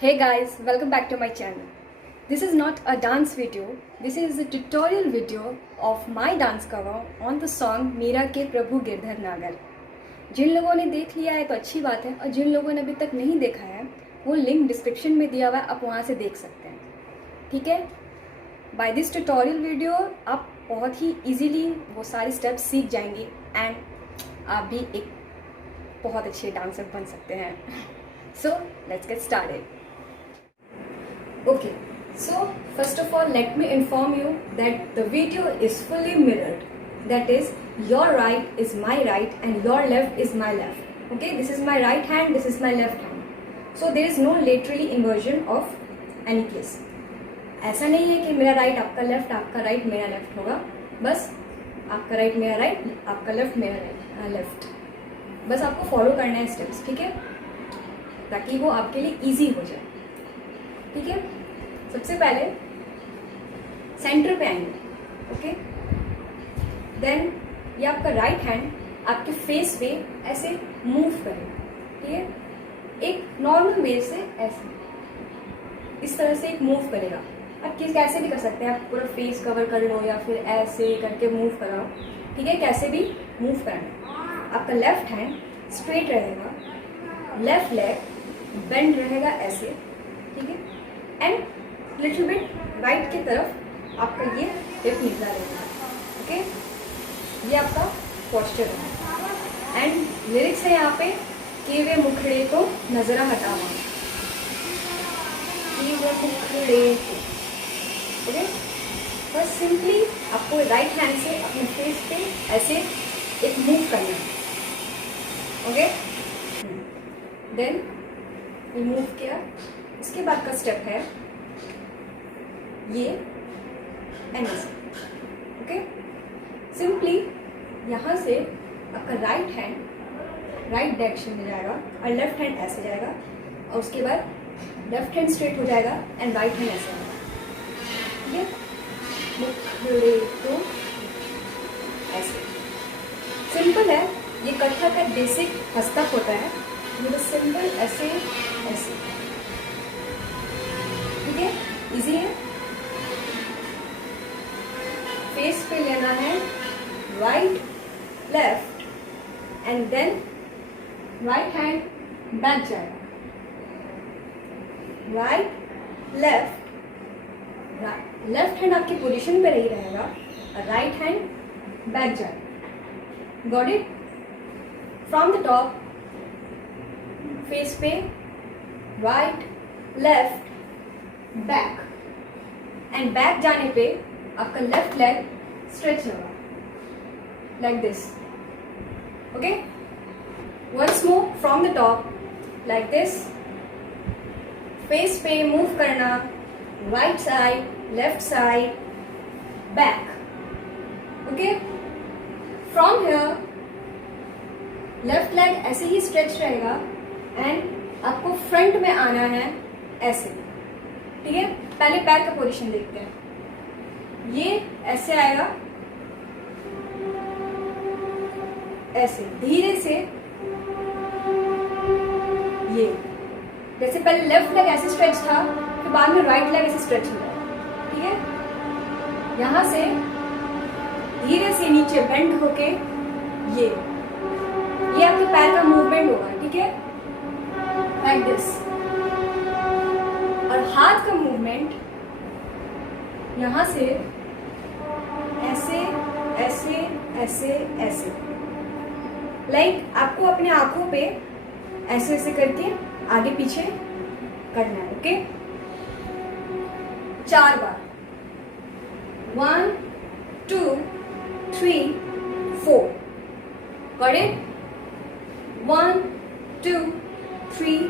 Hey guys, welcome back to my channel. This is not a dance video, this is a tutorial video of my dance cover on the song Meera के प्रभु गिरधर नागर। जिन लोगों ने देख लिया है तो अच्छी बात है, और जिन लोगों ने अभी तक नहीं देखा है वो लिंक डिस्क्रिप्शन में दिया हुआ है, आप वहाँ से देख सकते हैं। ठीक है, बाय दिस ट्यूटोरियल वीडियो आप बहुत ही इजीली वो सारे स्टेप्स सीख जाएंगे एंड आप भी एक बहुत अच्छे डांसर बन सकते हैं। So let's get started. Okay, so first of all let me inform you that the video is fully mirrored. That is, your right is my right and your left is my left. Okay, this is my right hand, this is my left hand. So there is no laterally inversion of any case. ऐसा नहीं है कि मेरा right आपका left, आपका right मेरा left होगा। बस आपका राइट मेरा राइट, आपका लेफ्ट मेरा लेफ्ट। बस आपको फॉलो करना है स्टेप्स, ठीक है, ताकि वो आपके लिए इजी हो जाए। ठीक है, सबसे पहले सेंटर पे आएंगे। ओके, देन ये आपका राइट हैंड आपके फेस पे ऐसे मूव करेगा। ठीक है, एक नॉर्मल वे से ऐसे इस तरह से एक मूव करेगा। आप कैसे भी कर सकते हैं, आप पूरा फेस कवर कर लो या फिर ऐसे करके मूव कराओ। ठीक है, कैसे भी मूव करना। आपका लेफ्ट हैंड स्ट्रेट रहेगा, लेफ्ट लेग बेंड रहेगा ऐसे। ठीक है, एंड लिटिल बिट राइट की तरफ आपका ये हिप निकला रहेगा। ओके, ये आपका पोस्चर है। एंड लिरिक्स है यहाँ पे कि वे मुखड़े को नजरा हटावा, कि वे मुखड़े को। ओके, बस सिंपली आपको राइट हैंड से अपने फेस पे ऐसे एक मूव करना है। ओके, देन मूव किया। इसके बाद का स्टेप है ये एंड ऐसे। ओके, सिंपली यहाँ से आपका राइट हैंड राइट डायरेक्शन में जाएगा और लेफ्ट हैंड ऐसे जाएगा, और उसके बाद लेफ्ट हैंड स्ट्रेट हो जाएगा एंड राइट हैंड ऐसे जाएगा। ठीक है, मुखड़े तो ऐसे सिंपल है। ये कथक का बेसिक हस्तक होता है। ये बस सिंपल ऐसे ऐसे। ठीक है, इजी है। फेस पे लेना है right left and then right hand back जाएगा, राइट लेफ्ट, लेफ्ट हैंड आपकी पोजीशन पे रही रहेगा, राइट हैंड बैक जाएगा। Got it? From the top face पे right left back, and back जाने पे आपका लेफ्ट लेग स्ट्रेच होगा like this. Okay, once more from the top like this. Face पे मूव करना right side left side back. Okay, from here left leg ऐसे ही stretch रहेगा and आपको front में आना है ऐसे। ठीक है, पहले पैर का पोजीशन देखते हैं। ये ऐसे आएगा, ऐसे धीरे से। ये जैसे पहले लेफ्ट लेग ऐसे स्ट्रेच था, फिर बाद में राइट लेग ऐसे स्ट्रेच हो जाएगा। ठीक है, यहां से धीरे से नीचे बेंड होके ये आपके पैर का मूवमेंट होगा। ठीक है, लाइक दिस। और हाथ का मूवमेंट यहां से ऐसे ऐसे ऐसे ऐसे, लाइक आपको अपने आंखों पे ऐसे ऐसे करके आगे पीछे करना है। Okay, 4 bar. 1 2 3 4। Got it? 1 2 3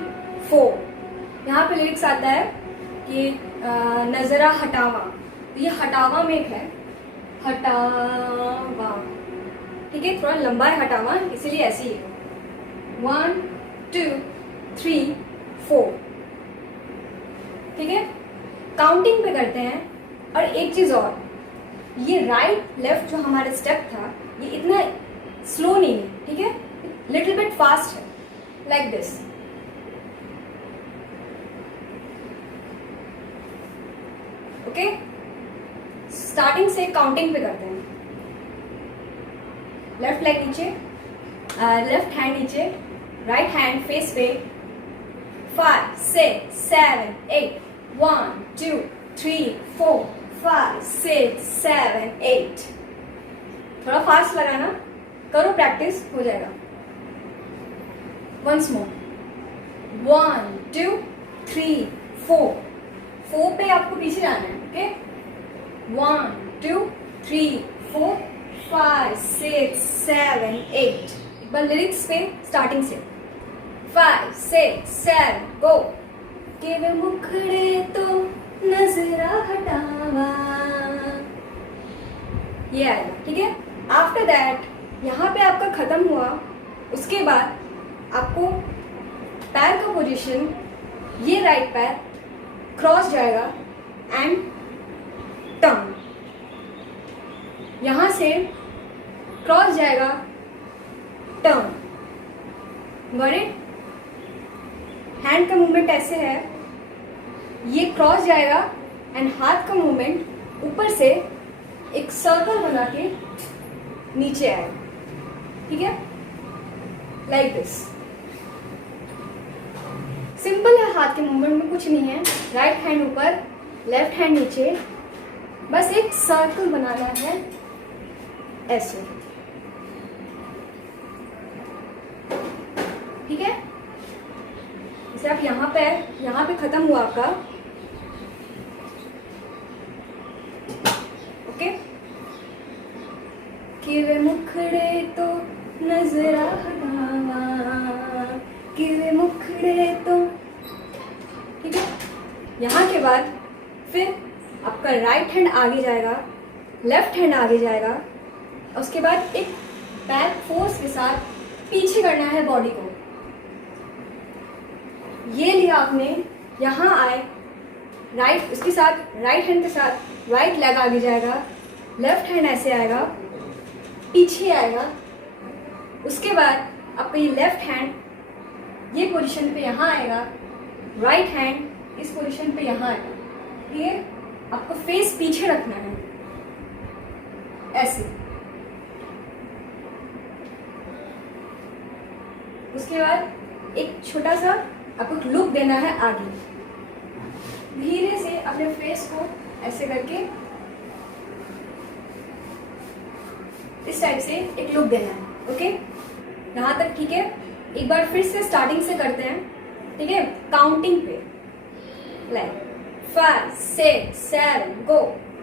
4। यहाँ पे लिरिक्स आता है कि नजरा हटावा, तो ये हटावा में एक है, हटावा। ठीक है, थोड़ा लंबा है हटावा, इसीलिए ऐसे ही है। 1 2 3 4। ठीक है, काउंटिंग पे करते हैं। और एक चीज और, ये राइट लेफ्ट जो हमारा स्टेप था ये इतना स्लो नहीं है। ठीक है, लिटिल बिट फास्ट है, लाइक दिस। ओके, स्टार्टिंग से काउंटिंग पे करते हैं. लेफ्ट लेग नीचे, लेफ्ट हैंड नीचे, राइट हैंड फेस पे. 5 6 7 8 1 2 3 4 5 6 7 8. थोड़ा फास्ट लगाना, करो प्रैक्टिस, हो जाएगा. Once more. 1 2 3 4. 4 पे आपको पीछे जाना है. ओके, 1 2 3 4 5 6 7 8. एक बार लिरिक्स पे स्टार्टिंग से. 5 6 7 गो. के वे मुखड़े तो नजरा हटावा. ये आएगा. ठीक है. आफ्टर दैट यहाँ पे आपका खत्म हुआ. उसके बाद आपको पैर का पोजीशन, ये राइट पैर क्रॉस जाएगा एंड टर्न. यहां से क्रॉस जाएगा, टर्न. Got it. हैंड का मूवमेंट ऐसे है, ये क्रॉस जाएगा एंड हाथ का मूवमेंट ऊपर से एक सर्कल बना के नीचे आएगा. ठीक है, लाइक दिस. सिंपल है. हाथ के मूवमेंट में कुछ नहीं है. राइट हैंड ऊपर, लेफ्ट हैंड नीचे, बस एक सर्कल बनाना है ऐसे. ठीक है. जैसे आप यहाँ पे खत्म हुआ आपका. ओके. कि वे मुखड़े तो नजरा हटावा, कि वे मुखड़े तो. ठीक है. यहाँ के बाद फिर आपका राइट हैंड आगे जाएगा, लेफ्ट हैंड आगे जाएगा. उसके बाद एक बैक फोर्स के साथ पीछे करना है बॉडी को. ये लिया आपने, यहाँ आए, राइट, उसके साथ राइट हैंड के साथ राइट लेग आगे जाएगा, लेफ्ट हैंड ऐसे आएगा, पीछे आएगा. उसके बाद आपका ये लेफ्ट हैंड ये पोजीशन पे यहाँ आएगा, राइट हैंड इस पोजीशन पे यहाँ आएगा. ठीक है. आपको फेस पीछे रखना है ऐसे. उसके बाद एक छोटा सा आपको लुक देना है आगे. धीरे से अपने फेस को ऐसे करके इस टाइप से एक लुक देना है. ओके, यहाँ तक ठीक है. एक बार फिर से स्टार्टिंग से करते हैं. ठीक है, काउंटिंग पे. लाइक 5 6 7 गो.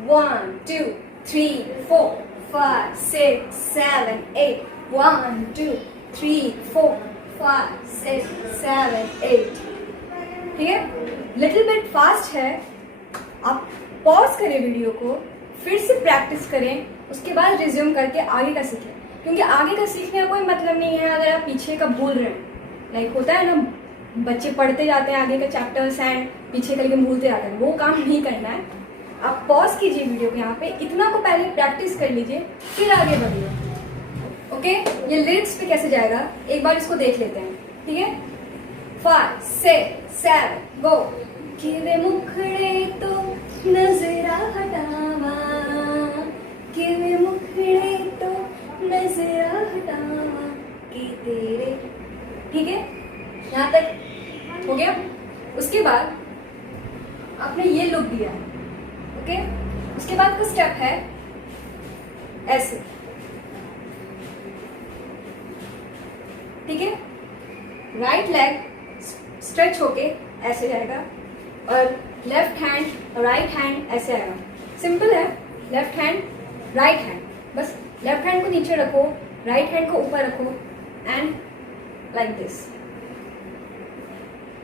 1 2 3 4 5 6 7 8. 1 2 3 4 5 6 7 8. ठीक है. लिटिल बिट फास्ट है. आप पॉज करें वीडियो को, फिर से प्रैक्टिस करें, उसके बाद रिज्यूम करके आगे का सीखें. क्योंकि आगे का सीखने का कोई मतलब नहीं है अगर आप पीछे का भूल रहे हैं. लाइक होता है ना, बच्चे पढ़ते जाते हैं आगे के चैप्टर्स एंड पीछे करके भूलते जाते हैं. वो काम नहीं करना है. आप पॉज कीजिए वीडियो को, यहाँ पे इतना को पहले प्रैक्टिस कर लीजिए, फिर आगे बढ़िए. ओके. ये लिरिक्स पे कैसे जाएगा एक बार इसको देख लेते हैं. ठीक है. 5 6 7 गो. कि वे मुखड़े तो नजरा हटावा, कि वे मुखड़े तो नजरा हटावा कि तेरे. ठीक है, यहाँ तक हो गया. उसके बाद आपने ये लुक दिया है. ओके. उसके बाद का स्टेप है ऐसे. ठीक है. राइट लेग स्ट्रेच होके ऐसे जाएगा और लेफ्ट हैंड राइट हैंड ऐसे आएगा. सिंपल है. लेफ्ट हैंड राइट हैंड, बस लेफ्ट हैंड को नीचे रखो, राइट हैंड को ऊपर रखो एंड लाइक दिस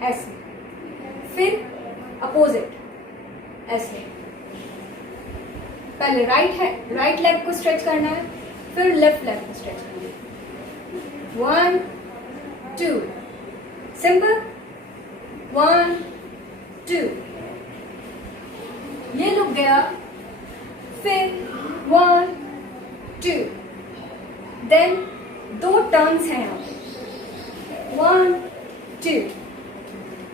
ऐसे. फिर अपोजिट ऐसे. पहले राइट लेग को स्ट्रेच करना है, फिर लेफ्ट लेग को स्ट्रेच करना है. 1 2. सिंपल. 1 2. ये लुक गया. फिर 1 2. देन 2 टर्न्स हैं यहाँ पे. 1 2.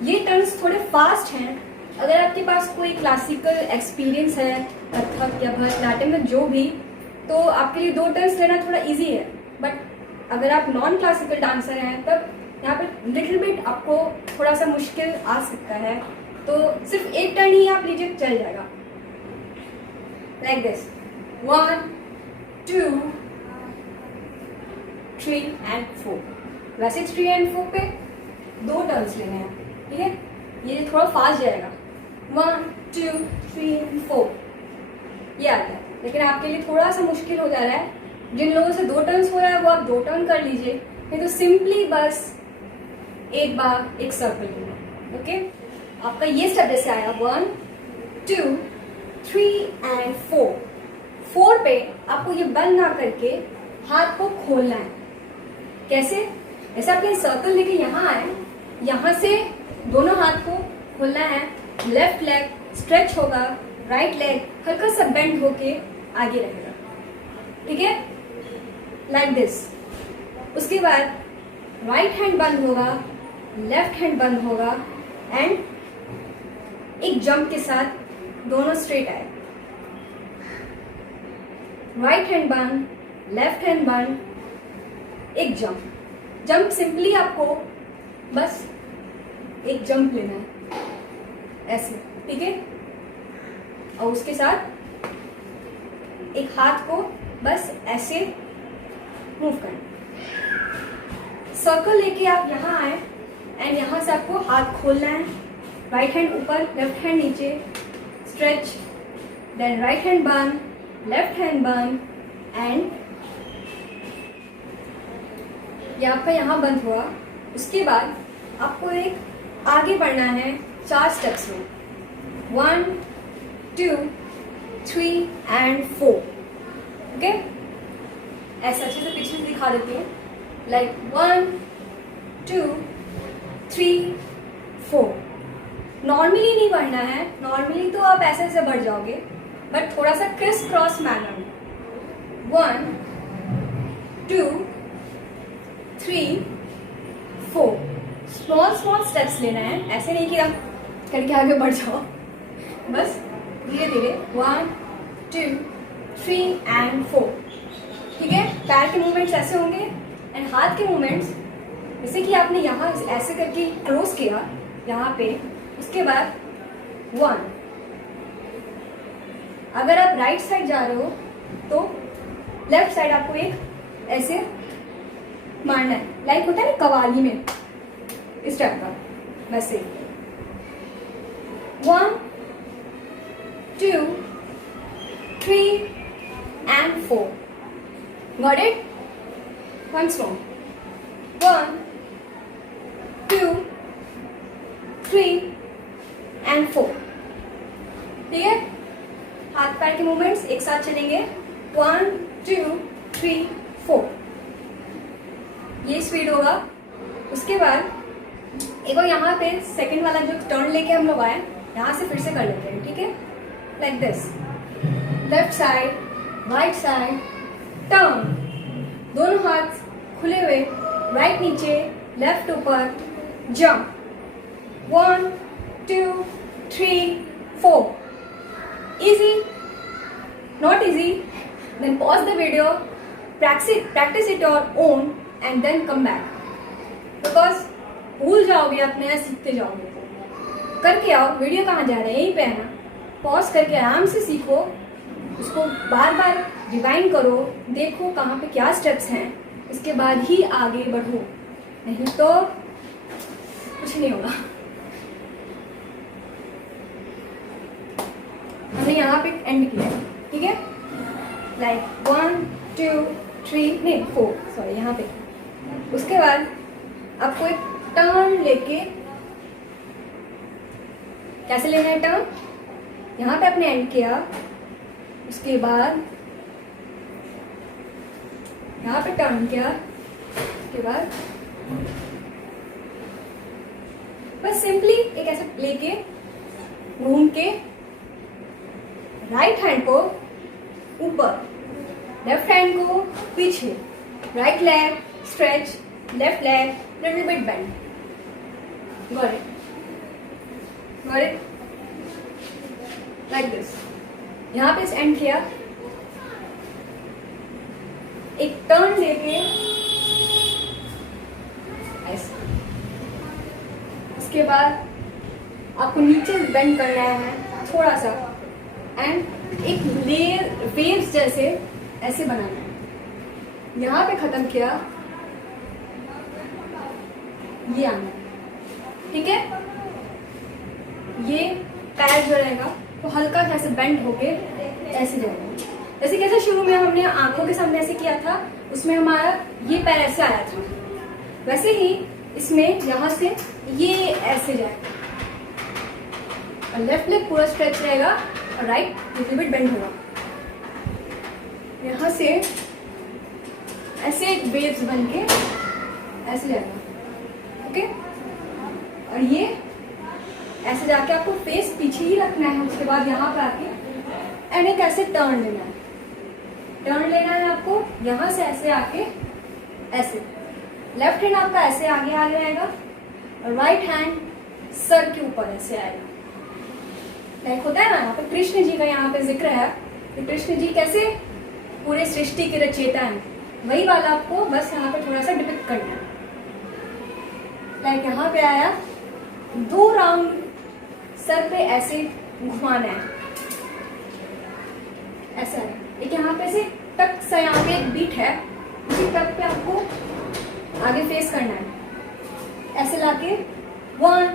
ये टर्न्स थोड़े फास्ट हैं अगर आपके पास कोई क्लासिकल एक्सपीरियंस है कथक या भरतनाट्यम में जो भी, तो आपके लिए 2 टर्न्स लेना थोड़ा इजी है। बट अगर आप नॉन क्लासिकल डांसर हैं तब यहाँ पे लिटिल बिट आपको थोड़ा सा मुश्किल आ सकता है, तो सिर्फ 1 टर्न ही आप लीजिए, चल जाएगा। Like this 1 2 3 and 4। वैसे 3 and 4 पे 2 टर्न्स लेने हैं, ठीक है। ये थोड़ा फास्ट जाएगा, 1 2 3 4 ये आता है। लेकिन आपके लिए थोड़ा सा मुश्किल हो जा रहा है। जिन लोगों से 2 टर्न्स हो रहा है वो आप 2 टर्न कर लीजिए, नहीं तो सिंपली बस एक बार एक सर्कल लेना। ओके, आपका ये स्टेप जैसे आया 1 2 3 and 4। 4 पे आपको ये बंद ना करके हाथ को खोलना है। कैसे? ऐसा आप ये सर्कल लेके यहाँ आए, यहाँ से दोनों हाथ को खोलना है। लेफ्ट लेग स्ट्रेच होगा, राइट लेग हल्का सा बेंड होके आगे रहेगा, ठीक है, लाइक दिस। उसके बाद राइट हैंड बंद होगा, लेफ्ट हैंड बंद होगा एंड एक जंप के साथ दोनों स्ट्रेट आए। राइट हैंड बंद, लेफ्ट हैंड बंद, एक जंप। जंप सिंपली आपको बस एक जंप लेना है ऐसे, ठीक है। और उसके साथ एक हाथ को बस ऐसे मूव करना। सर्कल लेके आप यहाँ आए एंड यहाँ से आपको हाथ खोलना है। राइट हैंड ऊपर, लेफ्ट हैंड नीचे, स्ट्रेच, देन राइट हैंड बंद, लेफ्ट हैंड बंद एंड ये आपका यहाँ बंद हुआ। उसके बाद आपको एक आगे बढ़ना है 4 स्टेप्स में, 1 2 3 and 4। ओके, ऐसा अच्छे से पीछे से दिखा देती हूँ, लाइक 1 2 3 4। नॉर्मली नहीं बढ़ना है, नॉर्मली तो आप ऐसे ऐसे बढ़ जाओगे, बट थोड़ा सा क्रिस क्रॉस मैनर में 1 2 3 4। स्मॉल स्टेप्स लेना है, ऐसे नहीं कि आप करके आगे बढ़ जाओ, बस धीरे धीरे 1 2 3 and 4, ठीक है। पैर के मूवमेंट्स ऐसे होंगे एंड हाथ के मूवमेंट्स जैसे कि आपने यहाँ ऐसे करके क्लोज किया यहाँ पे। उसके बाद 1। अगर आप राइट साइड जा रहे हो तो लेफ्ट साइड आपको एक ऐसे मारना है, लाइक होता है ना कवाली में, इस टाइप का, वैसे 1 2 3 and 4। Got it? Once more, 1 2 3 and 4, ठीक है। हाथ पैर के मूवमेंट्स एक साथ चलेंगे, 1 2 3 4, ये स्पीड होगा। उसके बाद एक और यहाँ पे सेकंड वाला जो टर्न लेके हम लोग आए, यहाँ से फिर से कर लेते हैं, ठीक है, like this. Left side, right side, turn, दोनों हाथ खुले हुए, राइट नीचे, लेफ्ट ऊपर, jump, 1 2 3 4। Easy? Not easy? Then pause the video, practice it your own and then come back. Because भूल जाओगे, अपने यहाँ सीखते जाओगे। करके आओ, वीडियो कहाँ जा रहा है, यहीं पे है ना। पॉज करके आराम से सीखो, उसको बार बार रिवाइंड करो, देखो कहाँ पे क्या स्टेप्स हैं, इसके बाद ही आगे बढ़ो, नहीं तो कुछ नहीं होगा। हमने यहाँ पे एंड किया, ठीक है, लाइक 1 2 3 नहीं 4, सॉरी, यहाँ पे। उसके बाद आपको एक टर्न लेके, कैसे लेना है टर्न, यहाँ पे आपने एंड किया, उसके बाद यहाँ पे टर्न किया, उसके बाद बस सिंपली एक ऐसे लेके घूम के राइट हैंड को ऊपर, लेफ्ट हैंड को पीछे, right leg stretch, left leg little bit bend. Got it? Like this. यहाँ पे एंड किया, एक टर्न लेके ऐसे, उसके बाद आपको नीचे बेंड करना है थोड़ा सा एंड एक लेयर वेव्स जैसे ऐसे बनाना है। यहाँ पे खत्म किया, ये आना, ठीक है। ये पैर जो रहेगा वो हल्का सा ऐसे बेंड होके ऐसे जाएगा। जैसे कैसे शुरू में हमने आंखों के सामने ऐसे किया था, उसमें हमारा ये पैर ऐसे आया था, वैसे ही इसमें यहाँ से ये ऐसे जाएगा और लेफ्ट लेग पूरा स्ट्रेच रहेगा और राइट लिटिल बिट बेंड होगा। यहाँ से ऐसे एक वेव्स बन के ऐसे जाएगा, ओके। और ये ऐसे जाके आपको फेस पीछे ही रखना है। उसके बाद यहाँ पे आके एंड एक ऐसे टर्न लेना है, टर्न लेना है आपको यहाँ से ऐसे आके ऐसे। लेफ्ट हैंड आपका ऐसे आगे आगे आएगा और राइट हैंड सर के ऊपर ऐसे आएगा। लाइक होता है ना, यहाँ पे कृष्ण जी का यहाँ पे जिक्र है कि कृष्ण जी कैसे पूरे सृष्टि के रचयिता हैं, वही वाला आपको बस यहाँ पे थोड़ा सा डिपिक्ट करना है। लाइक यहाँ पे आया, 2 राउंड सर पे ऐसे घुमाना है, ऐसा है। एक यहाँ पे से टक सा यहाँ पे एक बीट है, उसी टक पे आपको आगे फेस करना है, ऐसे लाके 1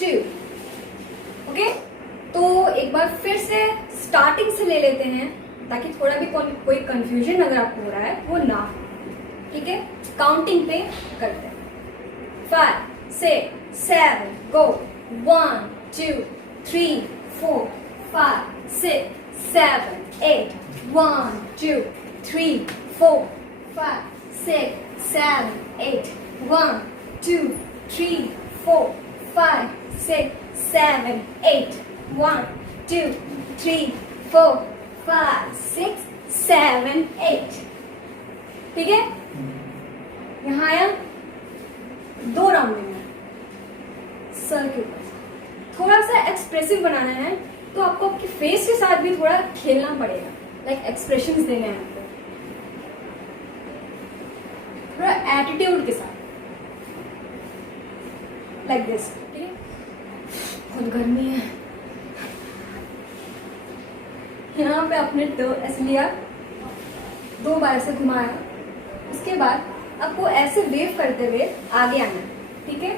2, ओके। तो एक बार फिर से स्टार्टिंग से ले लेते हैं ताकि थोड़ा भी कोई कंफ्यूजन अगर आपको हो रहा है वो ना हो, ठीक है। काउंटिंग पे करते हैं, 5 6 7 गो, 1 2 3 4 5 6 7 8 1 2 3 4 5 6 7 8 1 2 3 4 5 6 7 8 1 2 3 4 5 6 7 8, ठीक है। यहाँ आया, 2 राउंड लेना है सर के ऊपर। थोड़ा सा एक्सप्रेसिव बनाना है तो आपको आपके फेस के साथ भी थोड़ा खेलना पड़ेगा, लाइक एक्सप्रेशंस देने हैं आपको थोड़ा एटीट्यूड के साथ, लाइक दिस, ठीक है। बहुत गर्मी है। यहाँ पे आपने तो ऐसे लिया, 2 बार ऐसे घुमाया, उसके बाद आपको ऐसे वेव करते हुए आगे आना है, ठीक है।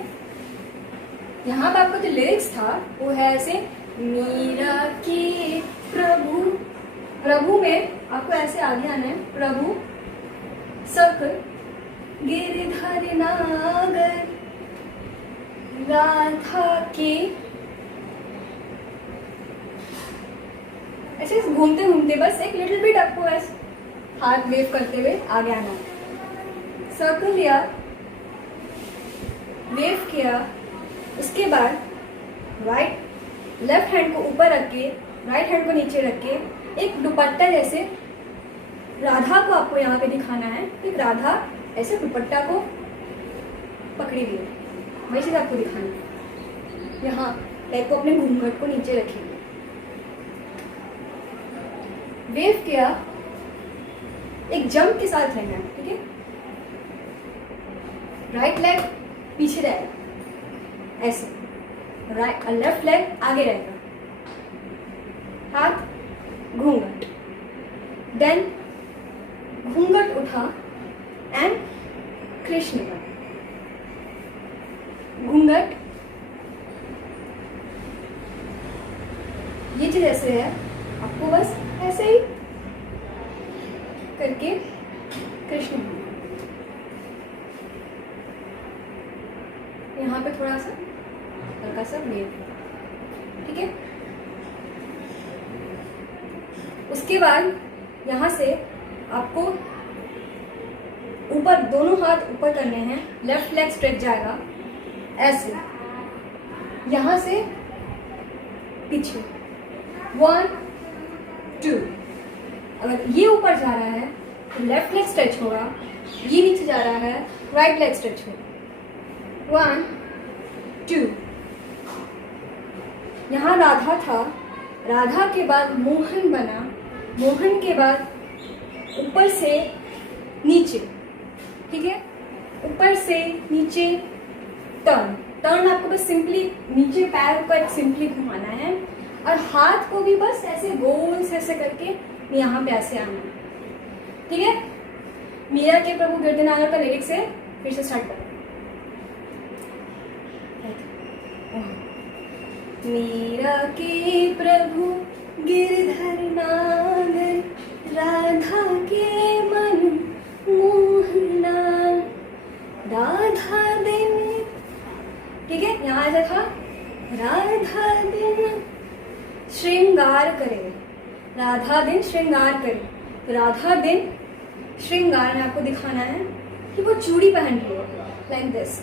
यहाँ पे आपका जो लिरिक्स था वो है ऐसे, मीरा के प्रभु, प्रभु में आपको ऐसे आगे आना है, प्रभु सक गिरधर नागर राधा के, ऐसे घूमते घूमते बस एक लिटिल बिट आपको ऐसे हाथ वेव करते हुए आगे आना है। सर्कल लिया, वेव किया, उसके बाद लेफ्ट हैंड को ऊपर रख के राइट हैंड को नीचे रख के एक दुपट्टा जैसे राधा को आपको यहाँ पे दिखाना है। एक राधा ऐसे दुपट्टा को पकड़ी हुई है, वही चीज आपको दिखानी है। यहाँ पैर को अपने घूंघट को नीचे रखिए, वेव किया, एक जंप के साथ रहना है, ठीक है। राइट लेग पीछे रहेगा ऐसे, राइट लेफ्ट लेग आगे रहेगा, हाथ घूंघट, देन घूंघट उठा एंड कृष्ण का घूंघट, ये चीज ऐसे है, आपको बस ऐसे ही करके कृष्ण, यहाँ पे थोड़ा सा हल्का सा वेव, ठीक है। उसके बाद यहाँ से आपको ऊपर दोनों हाथ ऊपर करने हैं, लेफ्ट लेग स्ट्रेच जाएगा ऐसे, यहाँ से पीछे 1 2, अगर ये ऊपर जा रहा है तो लेफ्ट लेग स्ट्रेच होगा, ये नीचे जा रहा है राइट लेग स्ट्रेच होगा, 1 2। यहाँ राधा था राधा के बाद मोहन बना, मोहन के बाद ऊपर से नीचे, ठीक है, ऊपर से नीचे टर्न। टर्न आपको बस सिंपली नीचे पैर को एक सिंपली घुमाना है और हाथ को भी बस ऐसे गोल से ऐसे करके यहाँ पे ऐसे आना है, ठीक है। मीरा के प्रभु गिरधरनागर का लिरिक्स है, फिर से स्टार्ट करें। मीरा के प्रभु गिरधरनागर, राधा के मन मोहना, राधा दिन, ठीक है, यहाँ ऐसा था, राधा दिन श्रृंगार करे, राधा दिन श्रृंगार करे। तो राधा दिन श्रृंगार में आपको दिखाना है कि वो चूड़ी पहन रही है, लाइक दिस।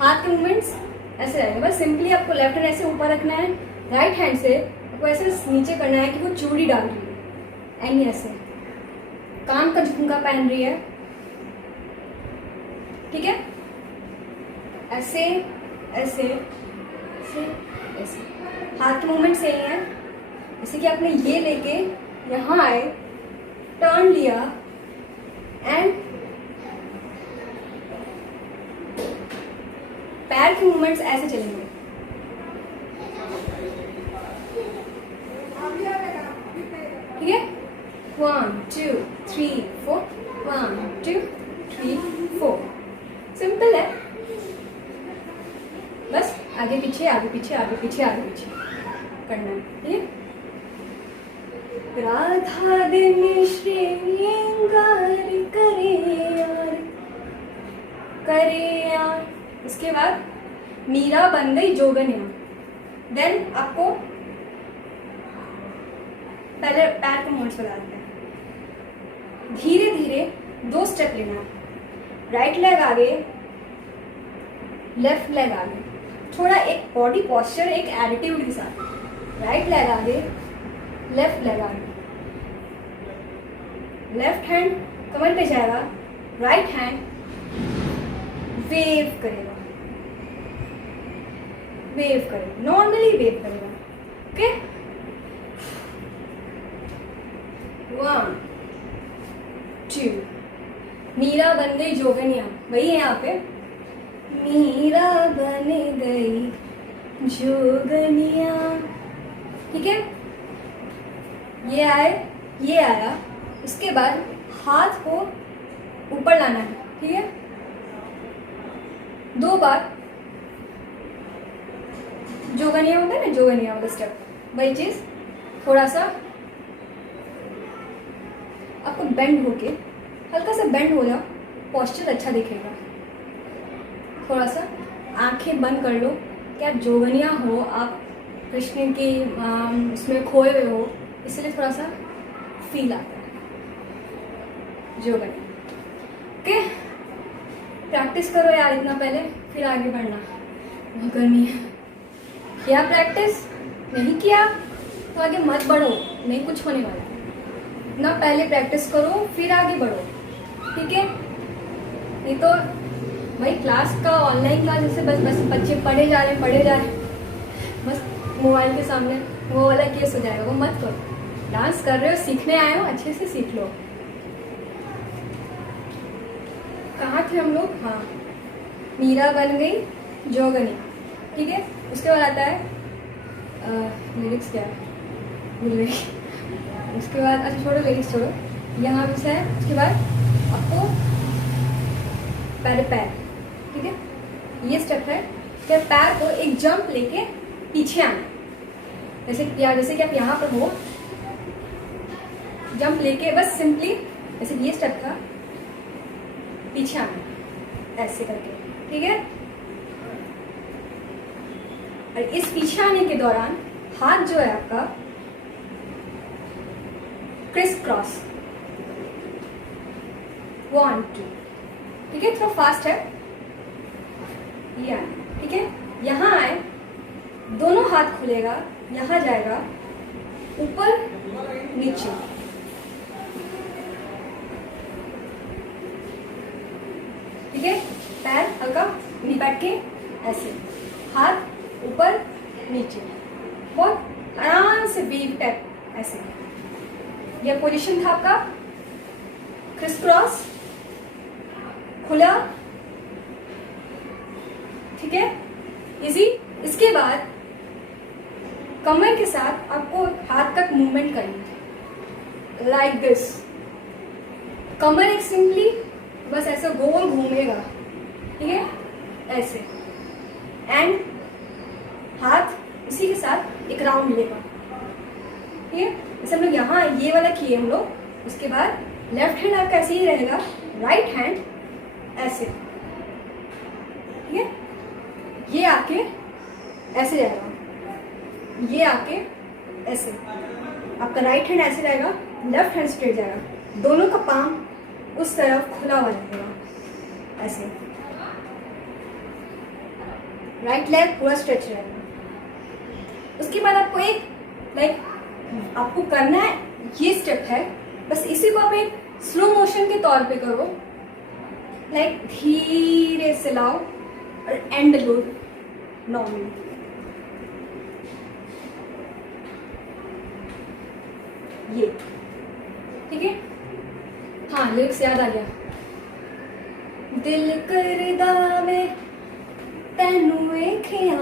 हाथ के मूवमेंट्स ऐसे रहेंगे, बस सिंपली आपको लेफ्ट हैंड ऐसे ऊपर रखना है, राइट हैंड से आपको ऐसे नीचे करना है कि वो चूड़ी डाल रही है, एंड ऐसे कान का झुमका पहन रही है, ठीक है, ऐसे ऐसे ऐसे ऐसे। हाथ के मूवमेंट सही है, जैसे कि आपने ये लेके यहाँ आए, टर्न लिया एंड पैर के मूवमेंट्स ऐसे चलेंगे, ठीक है। 1 2 3 4, 1 2 3 4, सिंपल है। बस आगे पीछे आगे पीछे आगे पीछे आगे पीछे करना है, ठीक है। राधा दिन श्रृंगार करे यार, करे यार। उसके बाद मीरा बन गई जोगनिया। देन आपको पहले पैर को मोड़ चला देते हैं, धीरे धीरे 2 स्टेप लेना है, राइट लेग आगे, लेफ्ट लेग आगे, थोड़ा एक बॉडी पोस्चर एक एटीट्यूड के साथ, राइट लेग आगे, लेफ्ट लेग आगे, लेफ्ट हैंड कमर पे जाएगा, राइट हैंड वेव करेगा, वेव करेगा, नॉर्मली वेव करेगा, ओके। 1 2, मीरा बन गई जोगनिया, वही है यहाँ पे, मीरा बन गई जोगनिया, ठीक है। ये आए, ये आया, उसके बाद हाथ को ऊपर लाना है, ठीक है, 2 बार जोगनिया होता है ना, जोगनिया वाला स्टेप, वही चीज। थोड़ा सा आपको बेंड होके, हल्का सा बेंड हो जाओ, पोस्चर अच्छा दिखेगा। थोड़ा सा आंखें बंद कर लो कि आप जोगनिया हो, आप कृष्ण की उसमें खोए हुए हो, इसलिए थोड़ा सा फील आता है जोगनिया, ओके। प्रैक्टिस करो यार इतना पहले, फिर आगे बढ़ना। बहुत गर्मी है, किया प्रैक्टिस, नहीं किया तो आगे मत बढ़ो, नहीं कुछ होने वाला है ना। पहले प्रैक्टिस करो फिर आगे बढ़ो, ठीक है। नहीं तो भाई क्लास का ऑनलाइन क्लास जैसे बस बच्चे पढ़े जा रहे हैं, बस मोबाइल के सामने, वो वाला केस हो जाएगा, वो मत करो। डांस कर रहे हो, सीखने आए हो, अच्छे से सीख लो। कहाँ थे हम लोग? हाँ, मीरा बन गई जोगनी, ठीक है। उसके बाद आता है लिरिक्स क्या है, भूल गई। उसके बाद अच्छा छोड़ो, लिरिक्स छोड़ो, यहाँ भी है। उसके बाद आपको पैर, ठीक है, ये स्टेप है कि पैर को एक जंप लेके पीछे आना, जैसे कि आप यहाँ पर हो, जंप लेके बस सिंपली जैसे ये स्टेप था, पीछे आना ऐसे करके, ठीक है। और इस पीछे आने के दौरान हाथ जो है आपका क्रिस क्रॉस, 1 2, ठीक है। थोड़ा फास्ट है ये, ठीक है। यहाँ आए, दोनों हाथ खुलेगा, यहाँ जाएगा, ऊपर नीचे, ठीक है। पैर हल्का नहीं बैठ के ऐसे, हाथ ऊपर नीचे, बहुत आराम से वीव टैप ऐसे। यह पोजीशन था आपका क्रिस क्रॉस, खुला, ठीक है, इजी। इसके बाद कमर के साथ आपको हाथ तक मूवमेंट करनी है, लाइक दिस। कमर एक सिंपली बस ऐसे गोल घूमेगा, ठीक है, ऐसे, एंड हाथ इसी के साथ एक राउंड लेगा, ठीक है। जैसे हम लोग यहाँ ये वाला किए हम लोग, उसके बाद लेफ्ट हैंड आपका ऐसे ही रहेगा, राइट हैंड ऐसे, ठीक है। ये आके ऐसे जाएगा, ये आके ऐसे, आपका राइट हैंड ऐसे रहेगा, लेफ्ट हैंड स्ट्रेट जाएगा, दोनों का पाम उस तरफ खुला हुआ रहेगा ऐसे, राइट लेग पूरा स्ट्रेच रहेगा। उसके बाद आपको एक आपको करना है, ये स्टेप है, बस इसी को आप एक स्लो मोशन के तौर पे करो, लाइक धीरे से लाओ और एंड लो नॉर्मली। ये ठीक है। हाँ, लिरिक्स याद आ गया। दिल करदा वे तैनू वेखिया,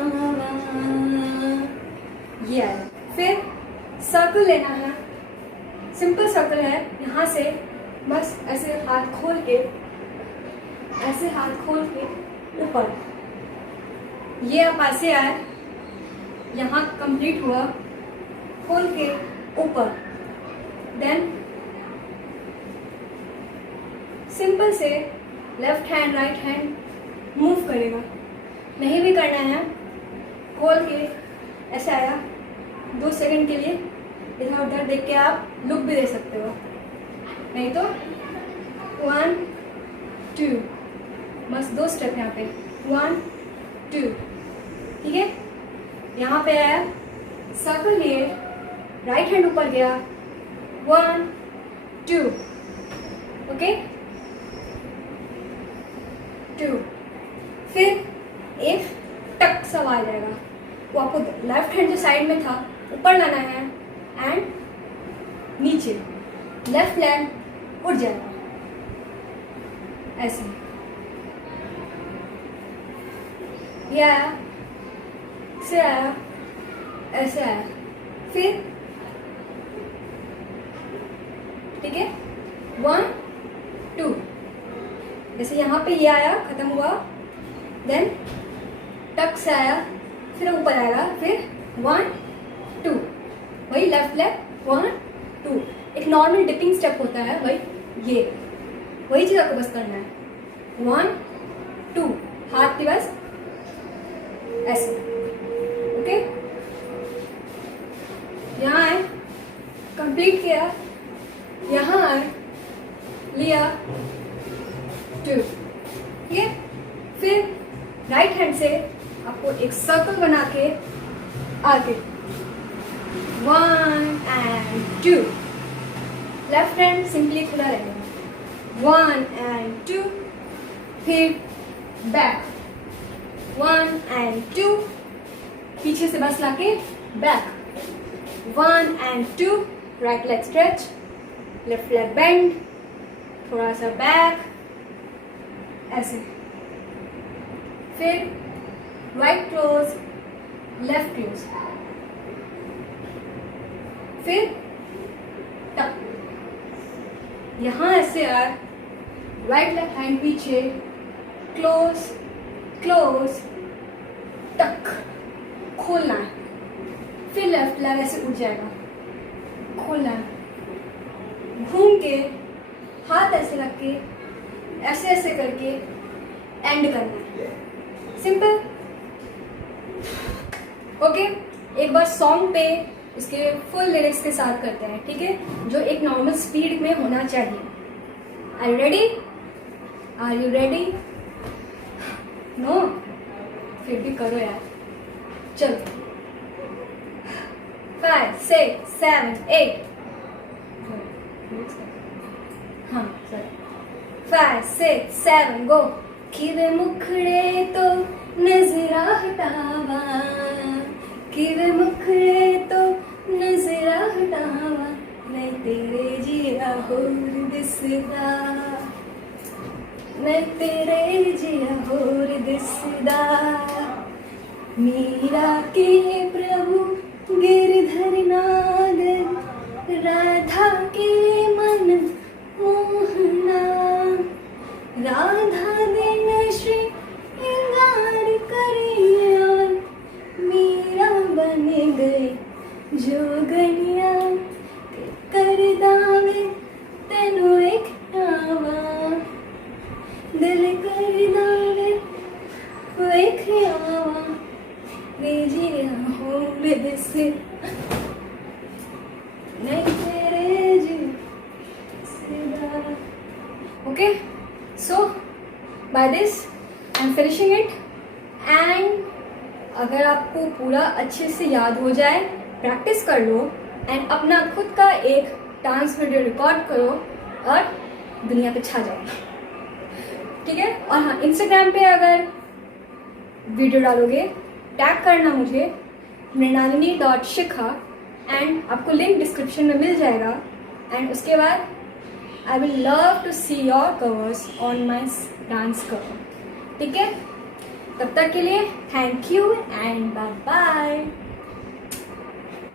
ये आया। फिर सर्कल लेना है, सिंपल सर्कल है। यहाँ से बस ऐसे हाथ खोल के, ऐसे हाथ खोल के ऊपर, ये आप ऐसे आए, यहाँ कंप्लीट हुआ, खोल के ऊपर, देन सिंपल से left hand right hand move करेगा। नहीं भी करना है, खोल के ऐसे आया, 2 सेकंड के लिए इधर उधर देख के आप लुक भी दे सकते हो, नहीं तो 1 2, बस 2 स्टेप यहाँ पे, 1 2, ठीक है। यहाँ पे आया, सर्कल लिए, राइट हैंड ऊपर गया, 1 2, ओके 2। फिर एक टक सा आ जाएगा, वो आपको लेफ्ट हैंड जो साइड में था ऊपर लाना है, एंड नीचे लेफ्ट लेग उठ जाएगा ऐसे, ये आया, से आया, ऐसे आया, फिर ठीक है, 1 2, जैसे यहाँ पे ये आया, खत्म हुआ, देन टक से आया, फिर ऊपर आएगा, फिर 1 2, वही लेफ्ट लेग 1 2, एक नॉर्मल डिपिंग स्टेप होता है भाई, ये वही चीज आपको बस करना है, 1 2, हाथ की बस ऐसे, ओके। यहाँ आए, कंप्लीट किया, यहाँ आए, लिया 2, ठीक है। फिर राइट हैंड से आपको एक सर्कल बना के आगे 1 and 2, लेफ्ट हैंड सिंपली खुला रहेगा, 1 and 2, फिर बैक 1 and 2, पीछे से बस लाके back 1 and 2, right leg stretch, left leg bend, थोड़ा सा बैक ऐसे, फिर राइट क्लोज लेफ्ट क्लोज, फिर टक, यहां ऐसे आए, राइट लेफ्ट हैंड पीछे, क्लोज क्लोज टक, खोलना है, फिर लेफ्ट लेग ऐसे उठ जाएगा, खोलना है, घूम के हाथ ऐसे रख के ऐसे ऐसे करके एंड करना है, सिंपल, ओके। एक बार सॉन्ग पे इसके फुल लिरिक्स के साथ करते हैं, ठीक है, जो एक नॉर्मल स्पीड में होना चाहिए। Are you ready? Are you ready? No? फिर भी करो यार, चलो 5 6 7 8, हाँ सर, 5 6 7 गो। किवे मुखड़े तो नजरा हटावा, किवे मुखड़े तेरे जिया होर दिसदा, मैं तेरे जिया होर दिसदा। मीरा के प्रभु गिरधर नाग, राधा के मन मोहना। राधा दिन श्रृंगार करे और मीरा बन गई जोगनिया। कर दावे तेनू एक आवा, दिल कर दावे एक आवा। वे जिया होर दिसदा, मैं तेरे जिया। Okay, so by this I'm finishing it, and अगर आपको पूरा अच्छे से याद हो जाए, प्रैक्टिस कर लो एंड अपना खुद का एक डांस वीडियो रिकॉर्ड करो और दुनिया पे छा जाओ, ठीक है। और हाँ, इंस्टाग्राम पे अगर वीडियो डालोगे टैग करना मुझे mrinalini.shikha, एंड आपको लिंक डिस्क्रिप्शन में मिल जाएगा। एंड उसके बाद I will love to see your covers on my dance cover, ठीक है। तब तक के लिए thank you and bye bye.